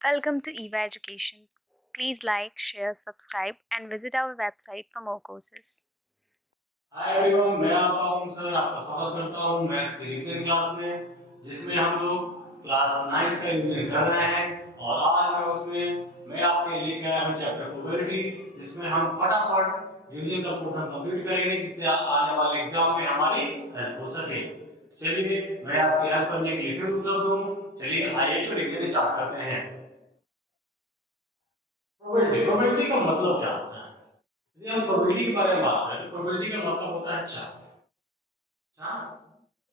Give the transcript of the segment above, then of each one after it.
Welcome to EVA Education. Please like, share, subscribe, and visit our website for more courses. Hi everyone, मैं आपका हूं sir, आपका स्वागत करता हूं मैथ्स की रीजनिंग क्लास में, जिसमें हम लोग क्लास 9 का रीजनिंग कर रहे हैं। और आज मैं आपके लिए लेके आया हूं चैप्टर प्रोबेबिलिटी, जिसमें हम फटाफट रीजनिंग का पोर्शन कंप्लीट करेंगे, जिससे आने वाले एग्जाम में हमारी हेल्प हो सके। चलिए, मैं आपकी हेल्प करने के लिए फिर उपलब्ध हूं। चलिए आइए तो रीजनिंग स्टार्ट करते हैं। प्रोबेबिलिटी का मतलब क्या होता है? यदि हम प्रोबेबिलिटी के बारे में बात करें तो प्रोबेबिलिटी का मतलब होता है चांस। चांस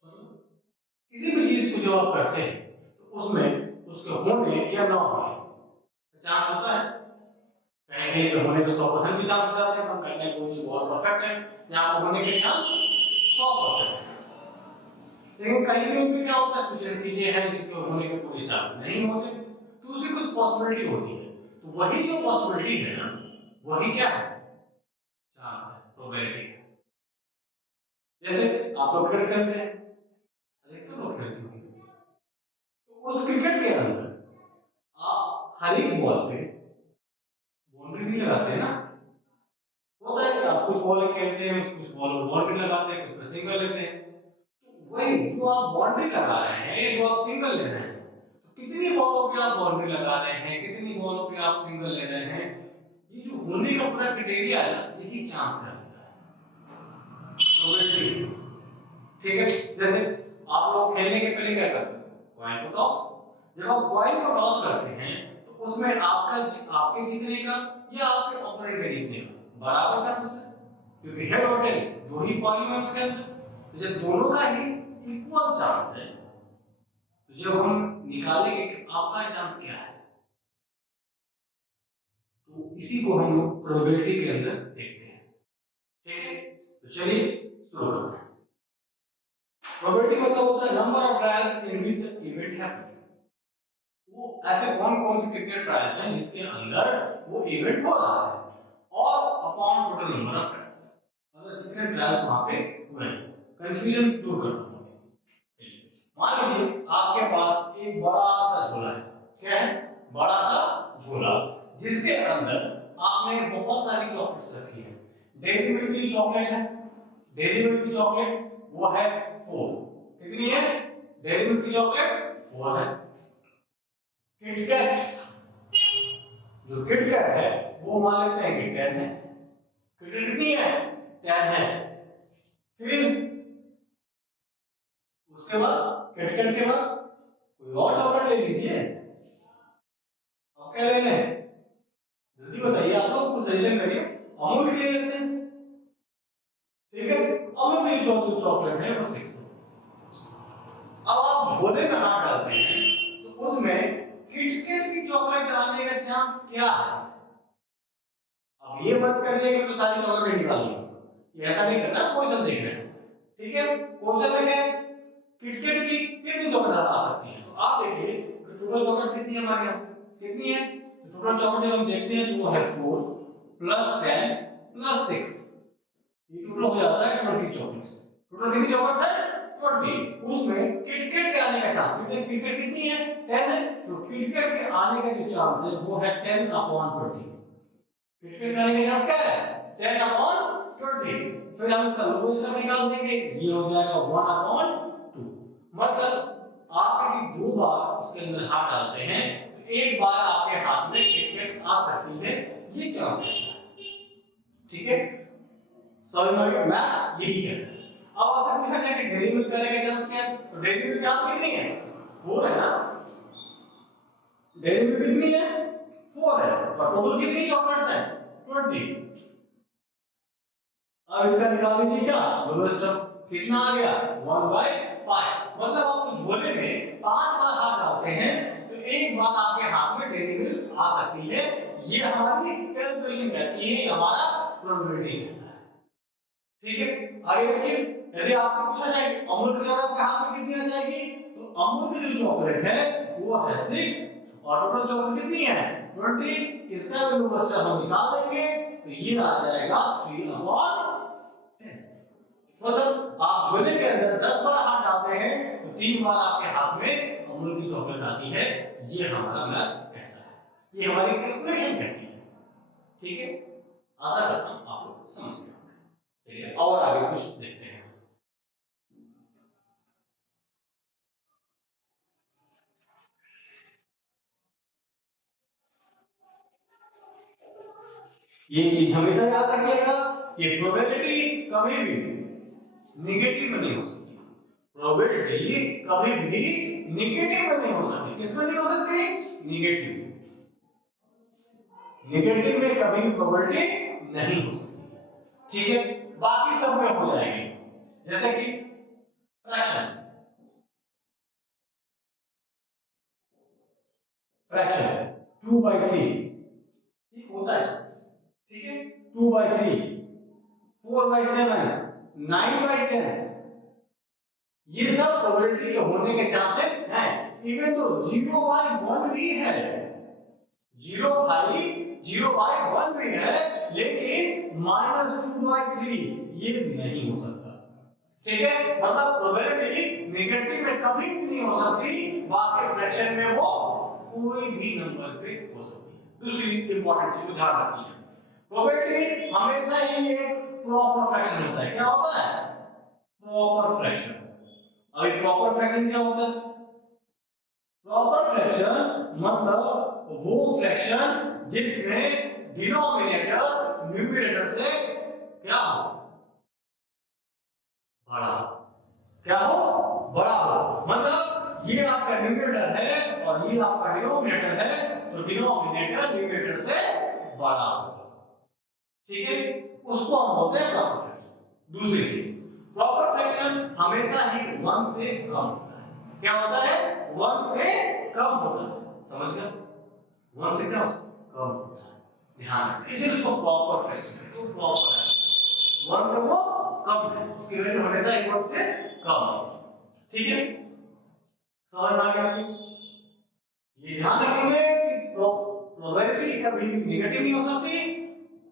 मतलब किसी भी चीज को जब आप करते हैं तो उसमें उसके होने या ना होने का चांस होता है। कहीं कहीं पे होने के 100% भी चांस हो जाते हैं, तो हम कहते हैं कोई चीज बहुत परफेक्ट है, यहाँ पर होने के चांस 100% है। लेकिन कहीं कहीं पे क्या होता है, कुछ ऐसी चीजें हैं जिसके होने के पूरे चांस नहीं होते, तो उसकी कुछ पॉसिबिलिटी होती है। तो वही जो पॉसिबिलिटी है ना, वही क्या है? चांस है, प्रोबेबिलिटी है। जैसे आप लोग क्रिकेट खेलते हैं, अधिकतर लोग खेलते होंगे, तो उस क्रिकेट के अंदर आप हर एक बॉल पे बाउंड्री नहीं लगाते हैं ना। होता है कि आप कुछ बॉल खेलते हैं, कुछ बॉल पर बाउंड्री लगाते हैं, कुछ पर सिंगल लेते हैं। तो वही जो आप बाउंड्री लगा रहे हैं, जो आप सिंगल ले रहे हैं, तो कितनी बॉलों पे आप बाउंड्री लगा रहे हैं, कितनी बॉलों पे आप सिंगल ले रहे हैं, ये जो होने का पूरा क्राइटेरिया है ना, यही चांस का प्रोबेबिलिटी। ठीक है, जैसे आप लोग खेलने के पहले क्या करते हैं? कॉइन को टॉस। जब आप कॉइन को टॉस करते हैं तो उसमें आपके जीतने का या आपके ओपोनेंट के जीतने का बराबर चांस होता है, क्योंकि हेड और टेल दो ही कॉइन है उसके अंदर। तो जब दोनों का ही इक्वल चांस है, तो जब हम निकालेंगे कि आपका चांस क्या है, तो इसी को हम लोग प्रोबेबिलिटी के अंदर देखते हैं। ठीक है, तो चलिए शुरू करते हैं। प्रोबेबिलिटी मतलब होता है number of trials in which the event happens. वो ऐसे कौन कौन से क्रिकेट ट्रायल्स हैं जिसके अंदर वो इवेंट हो रहा है, और upon total number of trials, मतलब जितने ट्रायल्स वहां पे हुए हैं। कंफ्यूजन दूर करता हूं। मान लीजिए आपके पास एक बड़ा सा झोला है। क्या है? बड़ा सा झोला, जिसके अंदर आपने बहुत सारी चॉकलेट्स रखी है। डेयरी मिल्क की चॉकलेट है, डेयरी मिल्क की चॉकलेट वो है 4। कितनी है? डेयरी मिल्क की चॉकलेट 4 है। किटकैट, जो किटकैट है वो मान लेते हैं कि 10 है। किटकैट कितनी है? 10 है। फिर उसके बाद किटकैट के बाद कोई और चॉकलेट ले लीजिए। अब क्या ले लें? जल्दी बताइए, आप लोग कुछ सजेशन करिए। अमूल की ले लेते हैं। ठीक है, अमूल की जो चॉकलेट है वो 6 है। अब आप झोले में हाथ डालते हैं तो उसमें किटकैट की चॉकलेट डालने का चांस क्या है? अब ये मत करिए कि मैं तो सारी चॉकलेट निकाल लूंगा, ये ऐसा नहीं करना। क्वेश्चन देख रहे हैं, ठीक है? क्वेश्चन में क्या है? किटकैट की कितनी चॉकलेट आ सकती है? तो आप देखिए कि टोटल चॉकलेट कितनी है हमारे यहाँ, कितनी है? तो टोटल चॉकलेट जब हम देखते हैं तो वो है 4 प्लस 10 प्लस 6, ये टोटल हो जाता है 20 चॉकलेट्स। टोटल कितनी चॉकलेट्स है? 20। उसमें किटकैट के आने का चांस, किटकैट कितनी है? 10 है। तो किटकैट के आने का जो चांस है वो है 10 अपॉन 20। क्रिकेट करने का चांस क्या है? 10 अपॉन 20। फिर हम इसका लोएस्ट टर्म निकाल देंगे, ये हो जाएगा 1 अपॉन 2। मतलब आप यदि दो बार उसके अंदर हाथ डालते हैं तो एक बार आपके हाथ में क्रिकेट आ सकती है, ये चांस है। ठीक है, समझ मैथ यही कहता है। अब आपसे पूछा जाए कि डेरी मिल्क करने का चांस क्या है, तो डेरी मिल्क यहाँ कितनी है? 4 है ना। डेरी मिल्क कितनी है? 4 है। और टोटल कितनी चॉकलेट्स हैं? 20। अब इसका निकाल दीजिए क्या लोएस्ट टर्म, कितना आ गया 1/5। मतलब आप झोले में 5 बार हाथ डालते हैं तो एक बार आपके हाथ में डेयरी मिल्क आ सकती है। ये हमारी कैलकुलेशन कहती है, हमारा प्रोबेबिलिटी कहता है। ठीक है, आगे देखिए, यदि आपसे पूछा जाए कि अमूल की चॉकलेट आपके हाथ में कितनी आ जाएगी, तो अमूल की जो चॉकलेट है वो है 6 और टोटल चॉकलेट कितनी है 20। इसका भी लोएस्ट टर्म हम निकाल देंगे तो ये आ जाएगा 3/10। मतलब आप झोले के अंदर 10 बार हाथ डालते हैं तो 3 बार आपके हाथ में अमूल की चॉकलेट आती है। ये हमारा मैथ्स कहता है। ये हमारी कैलकुलेशन कहती है। ठीक है, आशा करता हूं आप लोग समझ गए होंगे। चलिए और आगे कुछ देखते हैं। ये चीज हमेशा याद रखिएगा कि प्रोबेबिलिटी कभी भी निगेटिव में नहीं हो सकती। प्रोबेबिलिटी कभी भी निगेटिव में नहीं हो सकती। किस में नहीं हो सकती? निगेटिव में। निगेटिव में कभी प्रोबेबिलिटी नहीं हो सकती। ठीक है, बाकी सब में हो जाएगी। जैसे कि फ्रैक्शन, फ्रैक्शन 2/3 ये होता है चांस। ठीक है, 2/3, 4/7, 9/10 ये सब प्रोबेबिलिटी के होने के चांसेस हैं। इवन तो 0/1 भी है, 0/1 भी है, लेकिन -2/3 ये नहीं हो सकता। ठीक है, मतलब प्रोबेबिलिटी निगेटिव में कभी भी नहीं हो सकती, बाकी फ्रैक्शन में वो कोई भी नंबर पे हो सकती है। दूसरी इंपॉर्टेंट चीज को ध्यान रखिए, प्रोबेबिलिटी हमेशा ही एक प्रॉपर फ्रैक्शन होता है। क्या होता है? Proper fraction. अभी प्रॉपर फ्रैक्शन क्या होता है? प्रॉपर फ्रैक्शन मतलब वो फ्रैक्शन जिसमें डिनोमिनेटर न्यूमरेटर से क्या हो? बड़ा। क्या हो? बड़ा हो। मतलब ये आपका न्यूमरेटर है और ये आपका डिनोमिनेटर है, तो डिनोमिनेटर न्यूमरेटर से बड़ा होगा। ठीक है, उसको हम बोलते हैं प्रॉपर फ्रैक्शन। दूसरी चीज, प्रॉपर फ्रैक्शन हमेशा ही 1 से कम होता है। क्या होता है? 1 से कम होता है। समझ गए? 1 से कम होता है। ध्यान रखें, इसीलिए उसको प्रॉपर फ्रैक्शन है। तो प्रॉपर है, 1 से वो कम है, उसकी वैल्यू हमेशा 1 से कम है। ठीक है, समझ में आ गया आपको? ये ध्यान रखेंगे कि प्रोबेबिलिटी कभी भी नेगेटिव नहीं हो सकती,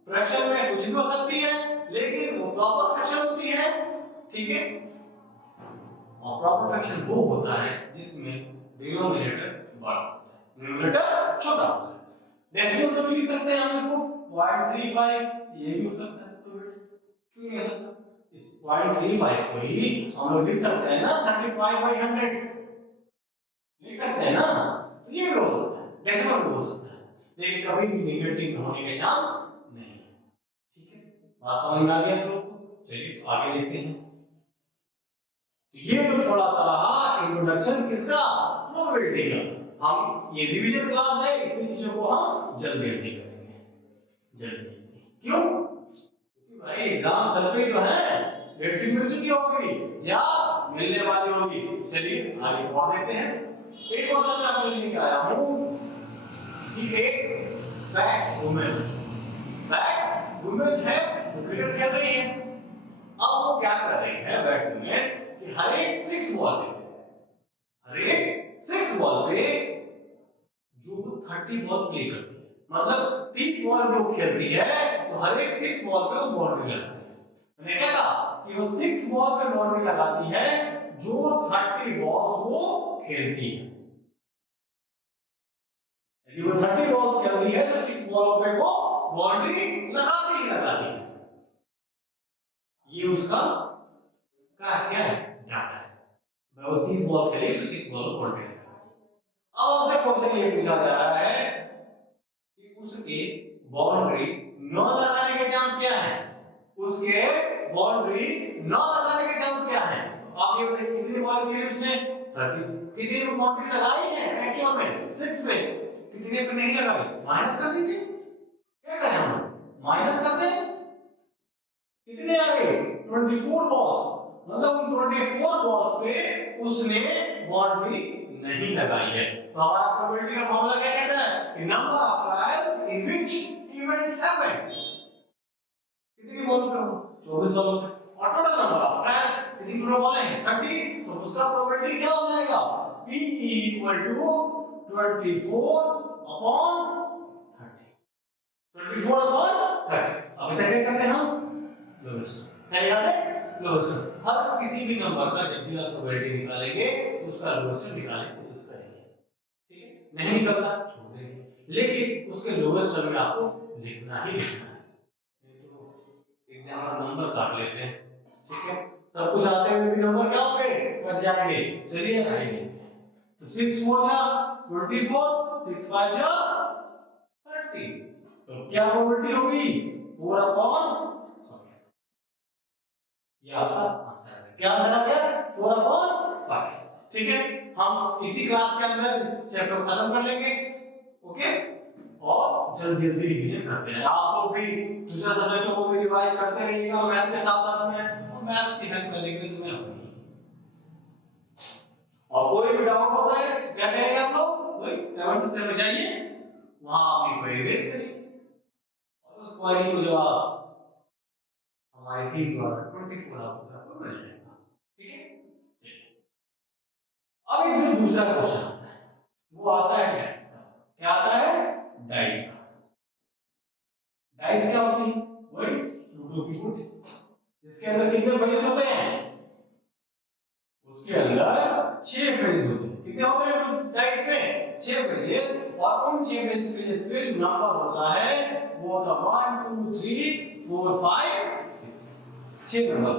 फ्रैक्शन में कुछ भी हो सकती है, लेकिन वो प्रॉपर फ्रैक्शन होती है। ठीक है, और प्रॉपर फ्रैक्शन वो होता है जिसमें डिनोमिनेटर बड़ा होता है, न्यूमरेटर छोटा होता है। डेसिमल तो भी लिख सकते हैं हम इसको 0.35, ये भी हो सकता है। तो क्यों नहीं हो सकता? इस 0.35 को ही हम लोग लिख सकते हैं ना 35/100, लिख सकते हैं ना, तो ये भी हो सकता है, डेसिमल भी हो सकता है, लेकिन कभी भी नेगेटिव होने के चांस नहीं है। ठीक है, बात समझ में आ गई आप लोगों को? चलिए तो आगे देखते हैं। ये तो थोड़ा सा रहा इंट्रोडक्शन किसका? प्रोबेबिलिटी का। हम ये रिवीजन क्लास है, इसलिए चीजों को हम जल्दी जल्दी करेंगे, जल्दी। क्यों? क्योंकि भाई एग्जाम चल रही तो है, डेट शीट मिल चुकी होगी या मिलने वाली होगी। चलिए आगे और देखते हैं। एक क्वेश्चन मैं आपको लेके आया हूं कि एक बैट वुमेन है, वो क्रिकेट खेल रही है। अब वो क्या कर रही है बैट वुमेन कि हर एक 6 बॉल पे, हर एक 6 बॉल पे जो 30 बॉल प्ले करती है, मतलब 30 बॉल जो खेलती है, तो हर एक 6 बॉल पे वो बाउंड्री लगाती है। मैंने क्या कहा कि वो 6 बॉल पे बाउंड्री लगाती है जो 30 बॉल्स वो खेलती है। यदि वो 30 बॉल्स खेलती है तो 6 बॉलों पे वो बाउंड्री लगाती ही लगाती है। ये उसका क्या है? डाटा है। वो 30 बॉल खेली तो 6 बॉल बाउंड्री लगाती है। अब हमसे क्वेश्चन ये पूछा जा रहा है कि उसके बाउंड्री न लगाने के चांस क्या है? उसके बाउंड्री न लगाने के चांस क्या है? तो आप ये बताइए कितनी बॉल खेली उसने? 30। कितने पे बाउंड्री लगाई है एक्चुअल में? 6 पे। कितने पे नहीं लगाई? माइनस कर दीजिए। क्या करें हम लोग? माइनस कर दें। कितने आ गए? 24 बॉल्स। मतलब उन 24 बॉल्स पे उसने बाउंड्री नहीं लगाई है। तो हमारा प्रोबेबिलिटी का फॉर्मूला क्या कहता है कि number of trials in which event happened. कितनी बॉल पे हो? 24 बॉल पे। और टोटल नंबर ऑफ ट्रायल्स कितनी टोटल बॉल है? 30। तो उसका प्रोबेबिलिटी क्या हो जाएगा? P equal to 24 upon 30। 24 upon 30। अब इसे क्या करते हैं हम? लोगेस्ट। क्या याद है? लोगेस्ट। हर किसी भी नंबर का जब भी आप प्रोबेबिलिटी निकालेंगे तो उसका लोगेस्ट निकालने की कोशिश करेंगे। ठीक है, नहीं निकलता छोड़ देंगे। लेकिन उसके लोएस्ट टर्म में आपको लिखना ही लिखना है, नहीं तो एग्जाम्पल नंबर काट लेते हैं। ठीक है, सब कुछ आते हुए भी नंबर क्या होंगे, कट जाएंगे। चलिए आइए, तो 6 4 जा 24, 6 5 जा 30, तो क्या प्रोबेबिलिटी होगी, 4 अपॉन, ये आपका आंसर है। क्या आंसर आ गया, 4 अपॉन 5। ठीक है, हम इसी क्लास के अंदर इस चैप्टर को खत्म कर लेंगे। ओके, और जल्दी जल्दी रिवीजन करते हैं। आप लोग भी दूसरे सब्जेक्टों को भी रिवाइज करते रहिएगा मैथ के साथ साथ में, और मैथ्स की हेल्प करने के लिए तुम्हें होगी। और कोई भी डाउट होता है क्या करेंगे आप लोग, वही कमेंट सेक्शन में जाइए, वहां अपनी क्वेरी रेज करिए, और उस क्वेरी को जवाब हमारी टीम द्वारा 24 आवर्स में आपको मिल जाएगा। ठीक है, अब एक जो दूसरा क्वेश्चन आता है वो आता है डाइस का। क्या आता है, डाइस का। डाइस क्या होती है, वही लूडो की फुट, जिसके अंदर कितने फेस होते हैं, उसके अंदर 6 फेस होते हैं। कितने होते हैं डाइस में, 6 फेस, और उन 6 फेस पे जो नंबर होता है वो होता है 1 2 3 4 5 6, 6 नंबर।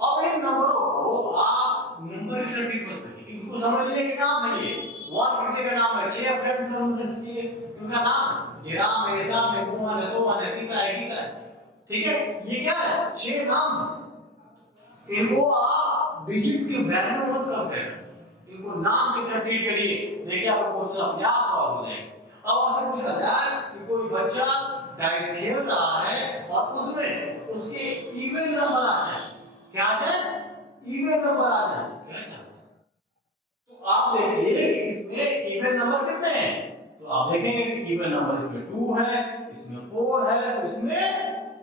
अब इन नंबरों को आप नंबर स्टडी पर करिए, इनको समझ लिए कि नाम है ये, वन किसी का नाम है, 6 फ्रेंड्स हैं उनसे इसलिए उनका नाम ये राम है, श्याम है, मोहन है, सोहन है, सीता है, गीता है। ठीक है, ये क्या है, 6 नाम। इनको आप डिजिट्स की वैल्यू मत करते हैं, इनको नाम की तरह ट्रीट करिए, देखिए आपका क्वेश्चन अपने आप सॉल्व हो जाएगा। अब आपसे पूछा जाए कि कोई बच्चा डाइस खेल रहा है और उसमें उसके इवन नंबर आ जाए, क्या आ जाए, इवन नंबर आ जाए, क्या चांस है, तो आप देखिए कि इसमें इवन नंबर कितने हैं, तो आप देखेंगे कि इवन नंबर इसमें 2 है, इसमें 4 है, तो इसमें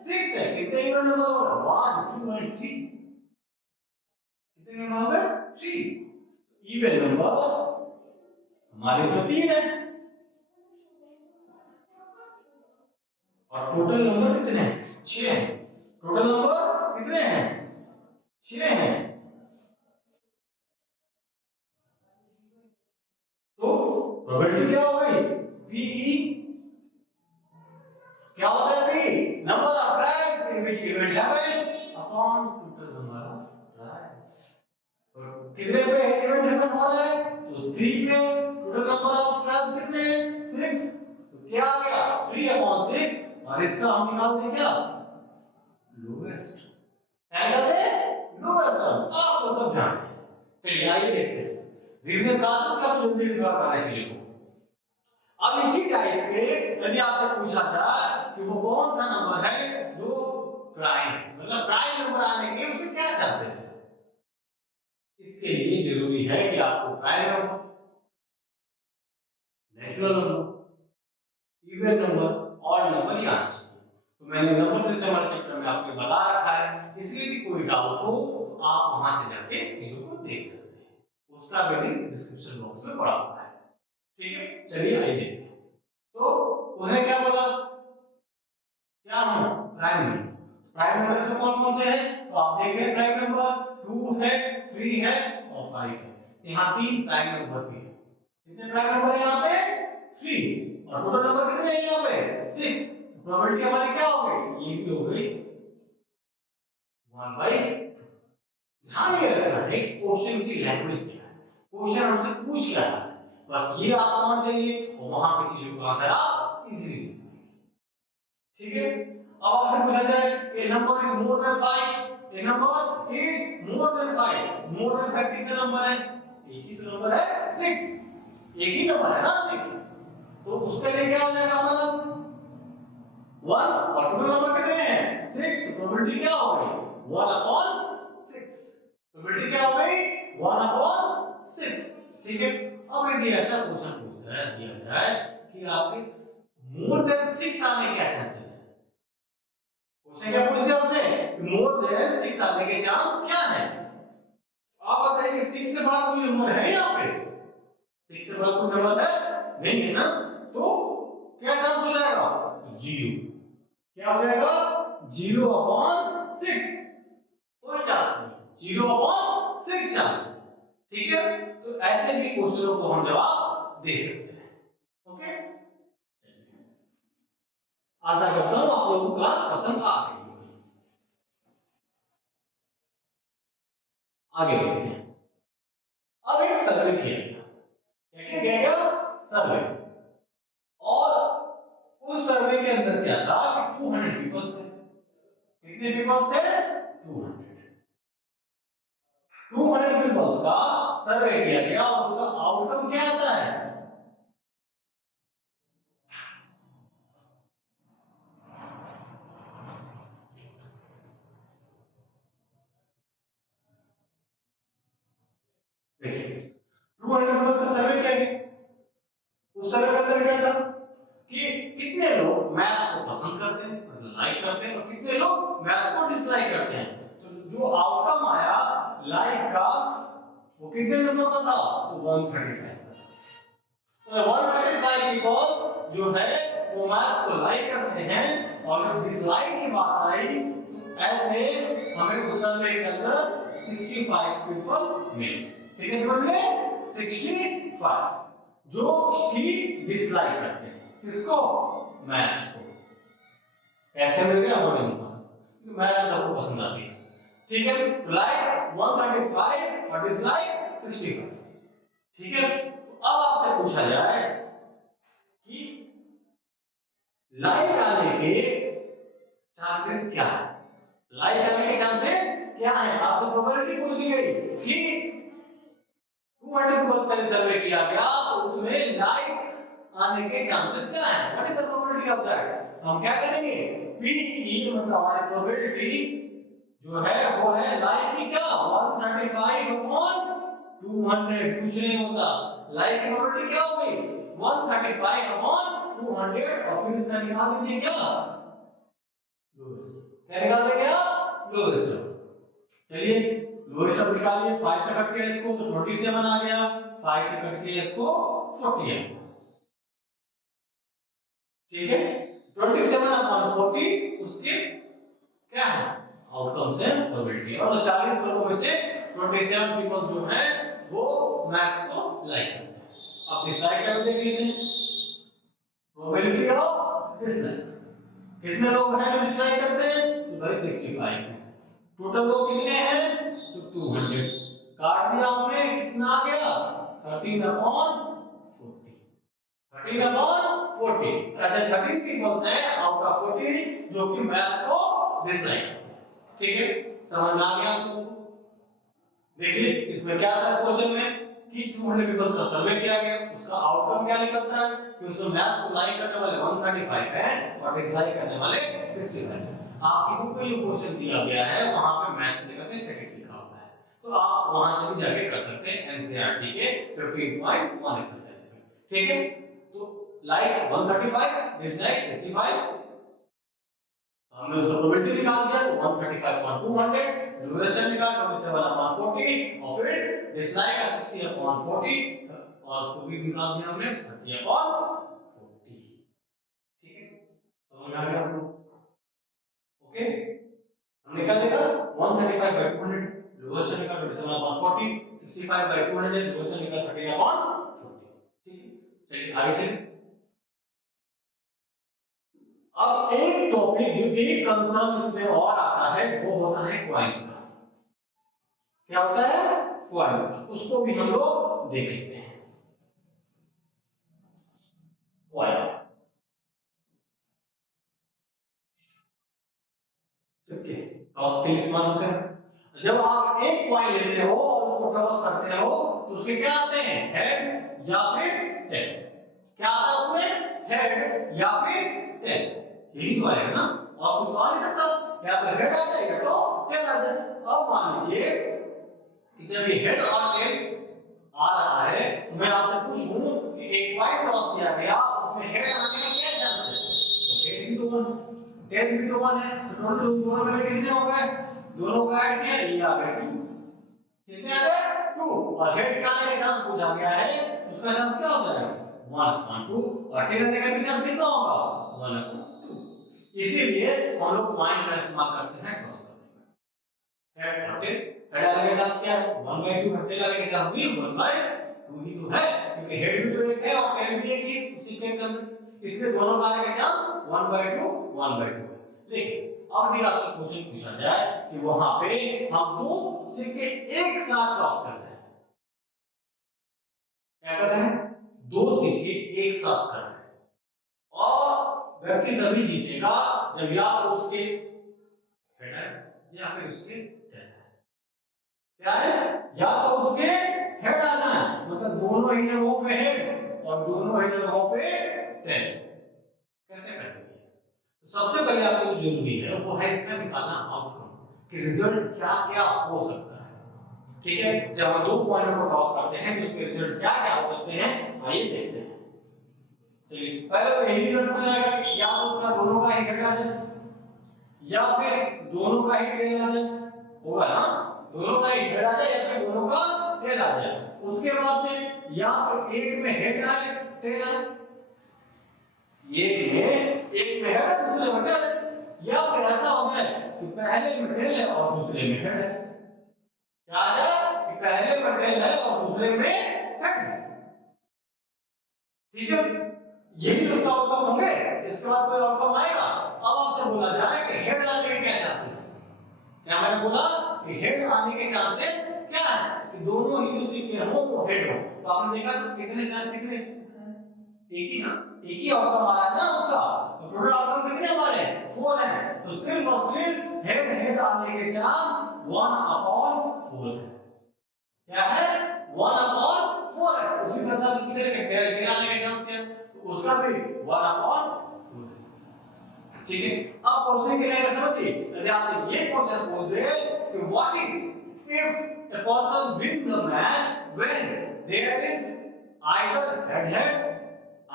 6 है। कितने इवन नंबर हो गए, 1 2 एंड 3, कितने नंबर हो गए, 3 इवन नंबर हमारे इसमें 3 है, और टोटल नंबर कितने हैं, 6 हैं। टोटल नंबर कितने हैं, 6 हैं। तो प्रोबेबिलिटी क्या हो गई, पीई, क्या होता है P, number of trials in which event happened upon total number of trials. तो कितने पे इवेंट हैपन हो रहा है, तो 3 पे, टोटल नंबर ऑफ ट्रायल्स कितने हैं, 6, तो क्या आ गया 3 अपॉन 6, और इसका हम निकाल दें क्या, लोएस्ट, क्या निकालते हैं, लोएस्ट टर्म। आप लोग सब जानते हैं। चलिए आइए देखते हैं रिवीजन क्लासेस का जल्दी दिखा रहा है चीजों को। अब इसी टाइप पे यदि आपसे पूछा जाए कि वो कौन सा नंबर है जो प्राइम, मतलब प्राइम नंबर आने के उसके क्या चांसेस है, इसके लिए जरूरी है कि आपको prime number, natural number, even number, odd number ये आना चाहिए। तो मैंने नंबर सिस्टम वाले चैप्टर में आपको बता रखा है, इसलिए यदि कोई डाउट हो तो आप वहां से जाके चीजों को देख सकते हैं, उसका भी लिंक डिस्क्रिप्शन बॉक्स में पड़ा हुआ है। ठीक है, चलिए आइए देखते हैं। तो उसने क्या बोला, क्या हम प्राइम नंबर, प्राइम नंबर इसमें कौन कौन से हैं, तो आप देखें प्राइम नंबर 2 है, 3 है और 5 है। यहाँ 3 प्राइम नंबर भी है। कितने प्राइम नंबर है यहाँ पे, 3, और टोटल नंबर कितने हैं यहाँ पे, 6। प्रोबेबिलिटी हमारी क्या हो गई, ये भी हो गई 1/2। ध्यान ये रखना है कि क्वेश्चन की लैंग्वेज क्या है, क्वेश्चन हमसे पूछ क्या रहा है, बस ये आप समझ जाइए और वहां पे चीजों का आंसर आप इजीली, ठीक है। अब आपसे पूछा जाए a number is more than 5, a number is more than 5, more than 5 कितने नंबर है, एक ही तो नंबर है 6, एक ही नंबर है ना 6, तो उसके लिए क्या हो जाएगा हमारा 1, और टोटल नंबर कितने हैं 6, तो प्रोबेबिलिटी क्या हो गई 1 अपॉन 6, प्रोबेबिलिटी क्या हो गई 1 अपॉन 6। ठीक है, अब यदि ऐसा क्वेश्चन पूछता है दिया जाए कि आपके मोर देन 6 आने के क्या चांसेस है, क्वेश्चन क्या पूछ दिया उसने, मोर देन 6 आने के चांस क्या है, आप बताइए कि 6 से बड़ा कोई नंबर है यहाँ पे, 6 से बड़ा कोई नंबर है नहीं है ना, तो क्या चांस हो जाएगा, जीरो, क्या हो जाएगा 0 अपॉन 6, कोई चांस नहीं, 0 अपॉन 6 चांस। ठीक है, तो ऐसे भी क्वेश्चनों को हम जवाब दे सकते हैं। ओके, आशा करता हूं आप लोगों को क्लास पसंद आ गई होगी। आगे बढ़ते हैं। अब एक सर्वे किया गया। क्या किया गया? सर्वे। और उस सर्वे के अंदर क्या था कि 200 पीपल्स थे। कितने पीपल्स थे? 200। 200 पीपल्स का सर्वे किया गया और उसका आउटकम क्या आता है? देखिए 200 पीपल्स का सर्वे किया गया। उस सर्वे के अंदर क्या था कि कितने लोग मैथ्स को पसंद करते हैं, मतलब लाइक करते हैं, और कितने लोग मैथ्स को डिसलाइक करते हैं। तो जो आउटकम आया लाइक का वो कितने नंबर का था? तो 135। तो 135 पीपल जो है वो मैथ्स को लाइक करते हैं, और जब डिसलाइक की बात आई तो ऐसे हमें उस सर्वे के अंदर 65 पीपल मिले। कितने पीपल मिले? 65 जो कि डिसलाइक करते हैं। किसको? मैथ्स को। कैसे मिल गया हमें नहीं मालूम, मैथ्स सबको पसंद आती है। ठीक है, तो लाइक 135 और डिसलाइक 65। ठीक है, तो अब आपसे पूछा जाए कि लाइक आने के चांसेस क्या है? लाइक आने के चांसेस क्या है? आपसे प्रोबेबिलिटी पूछ ली गई कि 200 पीपल्स का सर्वे किया गया तो उसमें लाइक आने के चांसेस क्या है? What is the probability of that? हम क्या करेंगे? पी मतलब हमारी प्रोबेबिलिटी जो है वो है लाइक की क्या? 135 अपॉन 200। कुछ नहीं होता, लाइक की प्रोबेबिलिटी क्या हो गई? 135 अपॉन 200। और फिर इसका निकाल दीजिए क्या? लोएस्ट। क्या निकाल देंगे आप? लोएस्ट। चलिए लोएस्ट अब निकालिए। 5 से कट के इसको तो 27 आ गया, 5 से कट के इसको 40 आ गया। ठीक है, 27 अपॉन 40 उसके क्या है? आउटकम से प्रोबेबिलिटी। मतलब 40 लोगों में से 27 पीपल जो है वो मैथ्स को लाइक करते हैं। अब डिसलाइक का देख लेते हैं। Probability of dislike. कितने लोग हैं जो डिसलाइक करते हैं? तो भाई 65 है। टोटल लोग कितने हैं? तो 200। काट दिया हमने, कितना आ गया? 13 अपॉन 40। 13 अपॉन 40। ऐसे 13 पीपल्स हैं आउट ऑफ 40 जो कि मैथ्स को डिसलाइक करते हैं। ठीक है, समझ में आ गया आपको? देखिए इसमें क्या था इस क्वेश्चन में कि 200 पीपल्स का सर्वे किया गया, उसका आउटकम क्या निकलता है कि उसमें मैथ्स को लाइक करने वाले 135 है और डिसलाइक करने वाले 65 है। आपकी बुक में ये क्वेश्चन दिया गया है, वहां पे मैथ्स की जगह पे स्टैटिस्टिक्स लिखा हुआ है, तो आप वहां से भी जाके कर सकते हैं एनसीईआरटी के 15.1 एक्सरसाइज में। ठीक है, तो लाइक 135, डिसलाइक 65। हमने उसका प्रोबेबिलिटी निकाल दिया तो 135 अपॉन 200, लोएस्ट निकाल 27 अपॉन 40 और फिर डिसलाइक का 60 अपॉन 40 और उसको भी निकाल दिया हमने 30 अपॉन 40। ठीक है, समझ में आ गया आपको? ओके, हमने क्या देखा? 135 by 200, लोएस्ट निकाल 27 अपॉन 40, 65 by 200, लोएस्ट निकाल 30 अपॉन 40। ठीक है, चलिए आगे चलिए। अब एक टॉपिक जो एक कंसर्न इसमें और आता है वो होता है क्वाइंस का। क्या होता है? क्वाइंस का। उसको भी हम लोग देख लेते हैं। क्वाइन सिक्के टॉस के लिए इस्तेमाल होते हैं। जब आप एक क्वाइन लेते हो और उसको टॉस करते हो तो उसके क्या आते हैं? हेड या फिर टेल। क्या आता है उसमें? हेड या फिर टेल। यही तो आएगा ना, और कुछ तो आ नहीं सकता। या तो हेड आ जाएगा तो टेल आ जाएगा। अब मान लीजिए कि जब ये हेड और टेल आ रहा है तो मैं आपसे पूछूं कि एक क्वाइन टॉस किया गया, उसमें हेड आने का क्या चांस है? तो हेड भी तो 1, टेल भी तो 1 है, तो टोटल दोनों में कितने हो गए? दोनों को ऐड किया, ये आ गए 2। कितने आ गए? 2। और हेड का आने का चांस पूछा गया है, उसका चांस क्या हो जाएगा? 1/2। और टेल आने का भी चांस कितना होगा? 1/2। इसीलिए हम लोग क्वाइन का इस्तेमाल करते हैं टॉस करने में। हेड और टेल। हेड आने का चांस क्या है? 1/2। टेल आने का चांस भी 1/2 ही तो है, क्योंकि हेड भी तो एक है और टेल भी एक ही, उसी के अंदर। इसलिए दोनों का आने का चांस 1/2 1/2 है। लेकिन अब भी आपसे क्वेश्चन पूछा जाए कि वहां पे हम दो सिक्के एक साथ क्रॉस कर रहे हैं, क्या कर रहे हैं, दो सिक्के एक साथ कर रहे हैं, और व्यक्ति तभी जीतेगा जब या तो उसके हेड है या फिर उसके टेल है। क्या है, या तो उसके हेड आ जाए, मतलब दोनों ही जगहों पे हेड और दोनों ही जगहों पे टेल। कैसे करेंगे? तो सबसे पहले आपको जो जरूरी है वो है इसका निकालना आउटकम कि रिजल्ट क्या क्या हो सकता है। ठीक है, जब हम दो पॉइंटों को क्रॉस करते हैं तो उसके रिजल्ट क्या क्या हो सकते हैं, आइए देखते हैं। चलिए पहले तो यही रिजल्ट हो जाएगा कि या तो उसका दोनों का ही हेड आ जाए या फिर दोनों का ही टेल आ जाए, होगा ना, दोनों का ही हेड आ जाए या फिर दोनों का टेल आ जाए। उसके बाद से या तो एक में हेड आए टेल आए, एक में हेड है दूसरे में टेल है, या फिर ऐसा हो जाए कि पहले में टेल है और दूसरे में हेड है। क्या आ जाए कि पहले में टेल है और दूसरे में हेड है। ठीक है, यही तो उसका आउटकम होंगे, इसके बाद कोई आउटकम आएगा। अब आपसे बोला जाए कि हेड आने के क्या चांसेस है, क्या मैंने बोला कि हेड आने के चांसेस क्या है, कि दोनों ही जो सिक्के हो वो हेड हो। तो आपने देखा कितने चांस, कितने एक ही ना, एक ही आउटकम आ रहा है ना उसका, तो टोटल आउटकम कितने हमारे 4 है, तो सिर्फ और सिर्फ हेड हेड आने के चांस 1/4 है। क्या है, 1/4 है। उसी तरह से कितने टेल आने के चांस क्या है, तो उसका भी 1/4 है। ठीक है, अब क्वेश्चन के लिए समझिए, यदि आपसे ये क्वेश्चन पूछ दे कि what is if a person win the match when there is either head head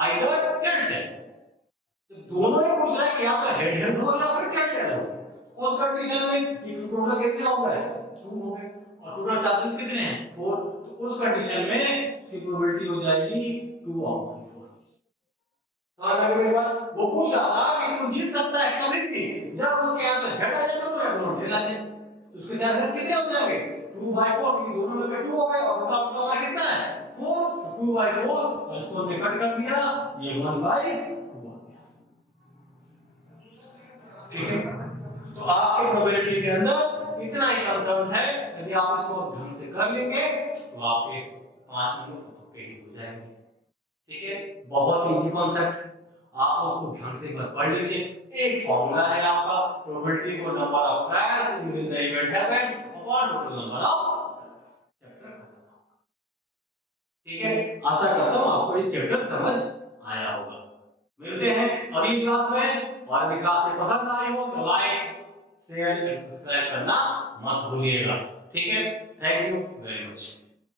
either tail tail, तो दोनों ही पूछ रहा है कि या तो हेड हेड हो या फिर टेल टेल हो। उस कंडीशन में ये टोटल कितने हो गए, 2 हो गए, और टोटल चांसेस कितने हैं 4, तो उस कंडीशन में उसकी प्रोबेबिलिटी हो जाएगी 2/4। समझ में आ गई मेरी बात? वो पूछ रहा था कि तू जीत सकता है कभी भी जब उसके यहाँ पे हेड आ जाए तो दोनों टेल आ जाए, तो उसके चांसेस कितने हो जाएंगे 2/4, क्योंकि दोनों में 2 हो गए और टोटल आउटकम हमारा कितना है 4, तो 2/4 और इसको हमने कट कर दिया, ये 1/2 हो गया। ठीक है, तो आपके प्रोबेबिलिटी के अंदर इतना ही कंसर्न है, यदि आप इसको ढंग से कर लेंगे तो आपके 5 नंबर तो पक्के ही हो जाएंगे। ठीक है, बहुत ही इजी कॉन्सेप्ट, आप उसको ढंग से एक बार पढ़ लीजिए। एक फॉर्मूला है आपका probability for number of trials in which the event happened upon total number of trials. Chapter खत्म। ठीक है, आशा करता हूं आपको इस चैप्टर समझ आया होगा। मिलते हैं अगली क्लास में, और यदि क्लास से पसंद आई हो तो लाइक शेयर एंड सब्सक्राइब करना मत भूलिएगा। ठीक है, थैंक यू वेरी मच।